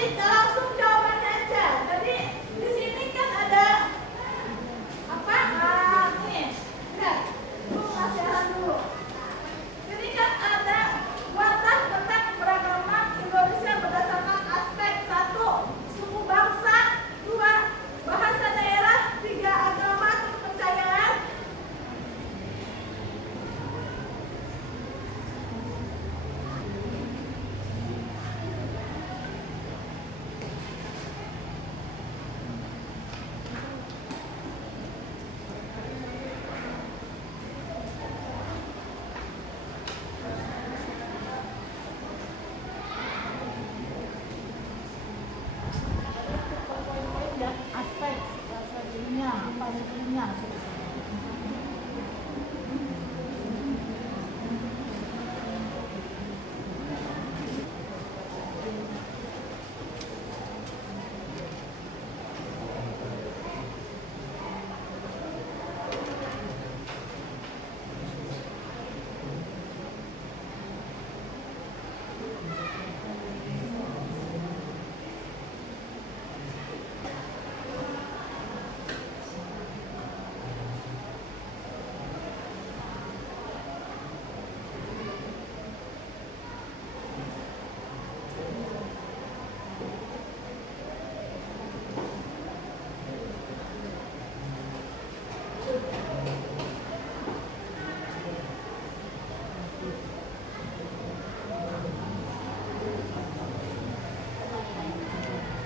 kita langsung jawabannya aja. Jadi di sini kan ada apa? Nih, lihat. Aku ngasih arahan dulu. Ini kan ada watak tentang keberagaman Indonesia berdasarkan aspek 1. Suku bangsa, 2. Bahasa daerah, 3. Agama atau kepercayaan. Aspek dirinya, apa dirinya.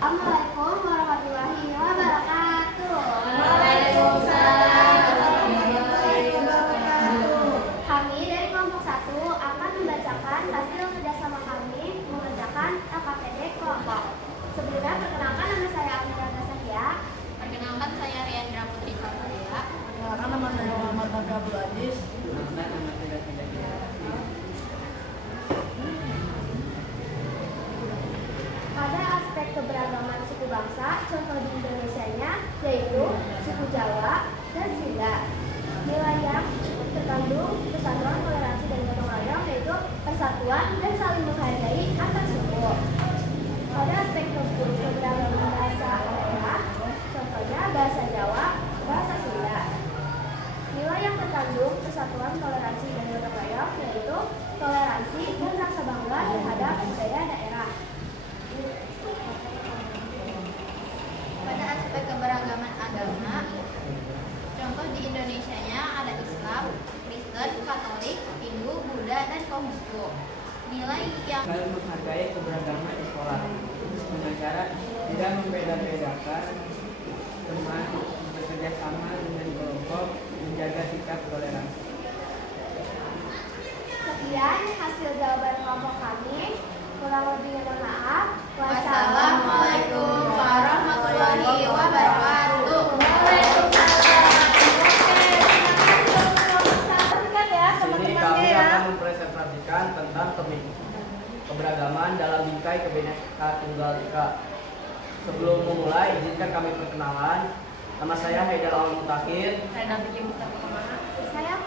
Assalamualaikum warahmatullahi wabarakatuh. Waalaikumsalam warahmatullahi wabarakatuh. Kami dari kelompok 1 akan membacakan hasil kerjasama kami mengerjakan LKPD kelompok. Sebelumnya perkenalkan, nama saya Amira Gasahia. Perkenalkan, saya Riandra Putri Kaulia. Perkenalkan, nama saya Muhammad Nafi Abdul Aziz. Pada aspek keberagaman suku bangsa, contoh di Indonesianya yaitu suku Jawa dan Sunda. Nilai yang terkandung persatuan, toleransi, dan gotong royong yaitu persatuan dan saling menghargai antar suku. Pada aspek keberagaman bahasa daerah, contohnya bahasa Jawa, bahasa Sunda. Nilai yang terkandung persatuan, toleransi, dan gotong royong yaitu toleransi dan rasa bangga terhadap budaya daerah. Pada aspek keberagaman agama, contoh di Indonesianya ada Islam, Kristen, Katolik, Hindu, Buddha, dan Konghucu. Nilai yang Saling menghargai keberagaman di sekolah dengan cara tidak membeda-bedakan teman, bekerja sama dengan kelompok, menjaga sikap toleransi. Sekian hasil jawaban kelompok kami. Kurang lebih mohon maaf. Wassalamualaikum warahmatullahi wabarakatuh. Di sini kami akan mempresentasikan tentang keberagaman dalam bingkai Kebinekaan Tunggal Ika. Sebelum memulai, izinkan kami perkenalan. Nama saya Haidar Al-Mutakhir. Saya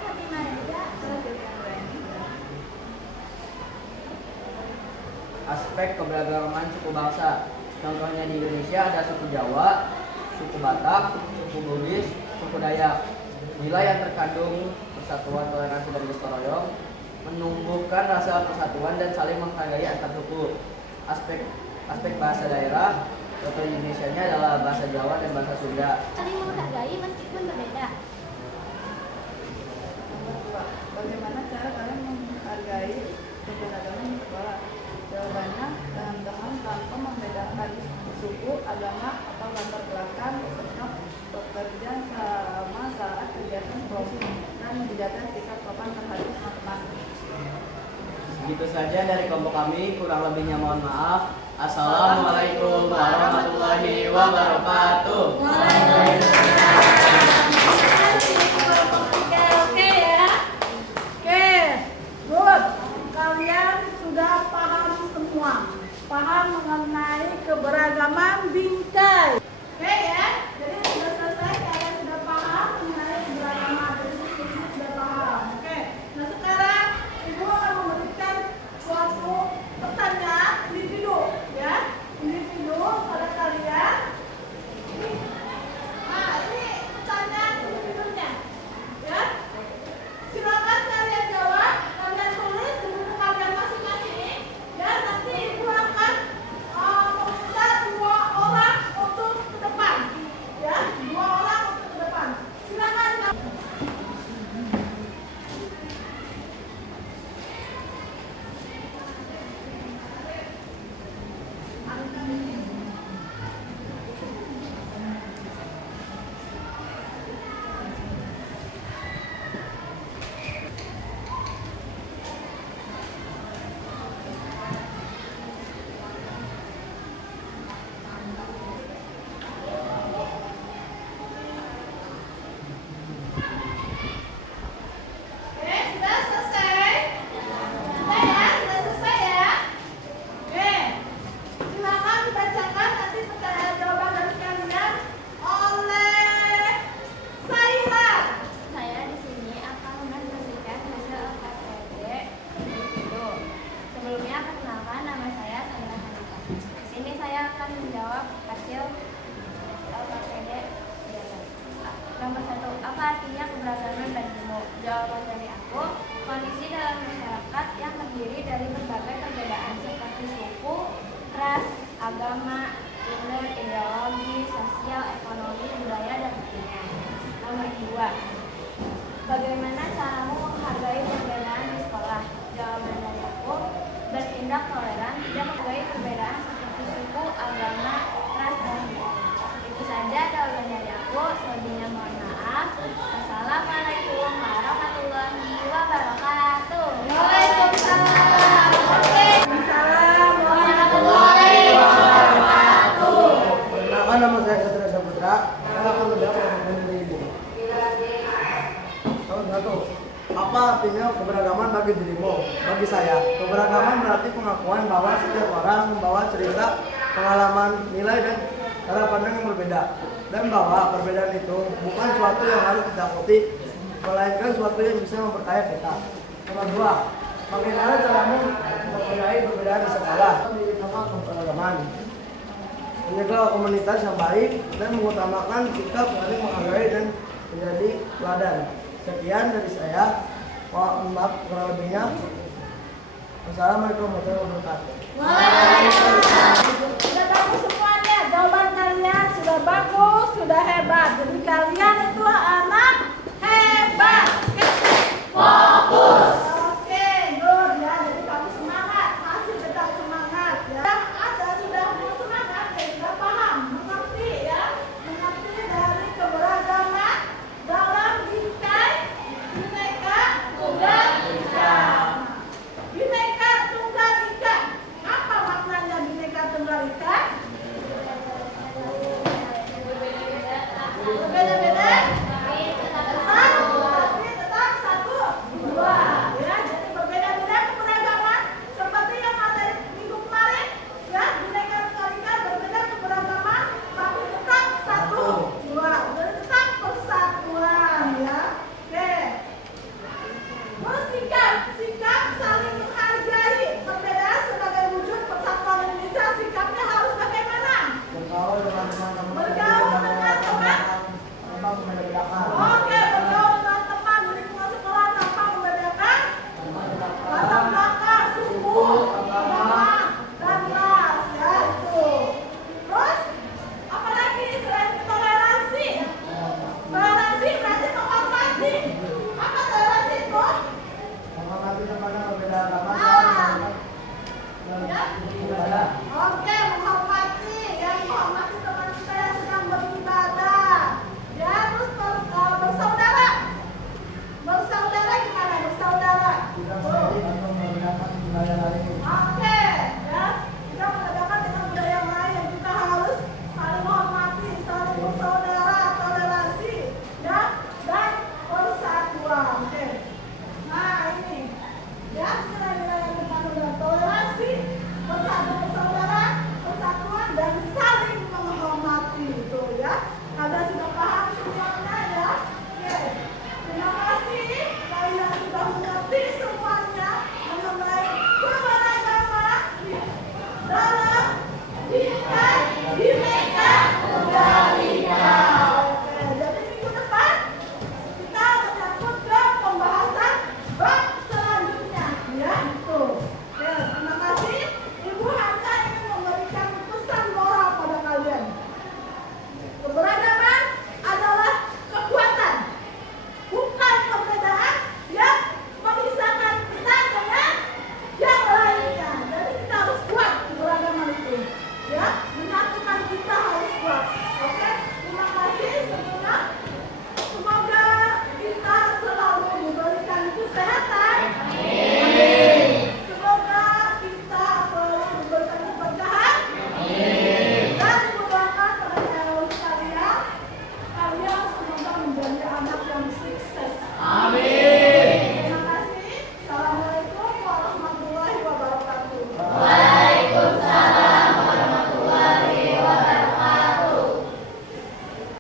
Fatimah Reza. Aspek keberagaman suku bangsa. Contohnya di Indonesia ada suku Jawa, suku Batak, suku Bugis, suku Dayak. Nilai yang terkandung persatuan, toleransi, dan gotong royong menumbuhkan rasa persatuan dan saling menghargai antar suku. Aspek bahasa daerah, contoh di Indonesianya adalah bahasa Jawa dan bahasa Sunda. Saling menghargai meskipun berbeda. Bagaimana cara kalian menghargai keberagaman di sekolah? Jawabannya dengan tanpa membedakan suku, agama, atau latar belakang, serta bekerja sama saat kegiatan kelompok dan menjaga sikap sopan terhadap teman. Begitu saja dari kelompok kami, kurang lebihnya mohon maaf. Assalamualaikum warahmatullahi wabarakatuh. Oke ya. Oke, good. Kalian sudah paham semua. Paham mengenai keberagaman bingkai. Oke ya. Jadi sudah selesai, kalian sudah paham mengenai keberagaman. Jadi ini sudah paham. Oke. Nah sekarang Ibu akan memberikan suatu pertanyaan individu ya. Individu artinya keberagaman bagimu? Jawaban dari aku, kondisi dalam masyarakat yang terdiri dari berbagai perbedaan seperti suku, ras, agama, gender, ideologi, sosial, ekonomi, budaya, dan lainnya. Nomor 2. Bagaimana caramu menghargai perbedaan di sekolah? Jawaban dari aku, bertindak toleran, tidak menghargai perbedaan seperti suku, agama, ras, dan lainnya. Itu saja jawaban dari aku. Selebihnya mohon maaf. Wassalamualaikum warahmatullahi wabarakatuh. Waalaikumsalam. Waalaikumsalam warahmatullahi wabarakatuh. Perkenalkan, nama saya Satria Saputra. Saya akan menjawab pertanyaan dari Ibu. Nomor 1. Apa artinya keberagaman bagi dirimu? Bagi saya, keberagaman berarti pengakuan bahwa setiap orang membawa cerita, pengalaman, nilai, dan cara pandang yang berbeda. Dan bahwa perbedaan itu bukan suatu yang harus ditakuti, melainkan suatu yang bisa memperkaya kita. Nomor 2. Bagaimana caramu menghargai perbedaan di sekolah? Sama keberagaman. Menjaga komunitas yang baik dan mengutamakan sikap saling menghargai dan menjadi teladan. Sekian dari saya. Maaf kurang lebihnya. Wassalamualaikum warahmatullahi wabarakatuh. Sudah bagus semuanya, jawaban kalian sudah bagus, sudah hebat. Jadi kalian itu anak hebat. Fokus. Oke, good ya. Jadi kamu semangat, masih tetap semangat ya. Ada sudah semangat, ya sudah paham, mengerti ya, mengerti dari keberagaman dalam bingkai Bhinneka Tunggal Ika. Bhinneka Tunggal Ika. Apa maknanya Bhinneka Tunggal Ika? Berbeda-beda, tapi tetap satu, dua. Ya, jadi berbeda-beda keberagaman seperti yang ada minggu kemarin. Ya, Bhinneka Tunggal Ika berbeda keberagaman, tapi tetap satu, dua. Jadi tetap persatuan ya. Oke. Terus sikap saling menghargai perbedaan sebagai wujud persatuan Indonesia. Sikapnya harus bagaimana? Bergaul dengan teman-teman. Bergaul dengan teman. Tanpa membedakan. Oke, bergaul dengan teman di lingkungan sekolah tanpa membedakan latar belakang, suku, agama, dan ras. Ya, itu. Terus, apalagi selain toleransi? Toleransi berarti menghormati. Apa toleransi itu? Menghormati kepada perbedaan agama Ah. dan ibadah.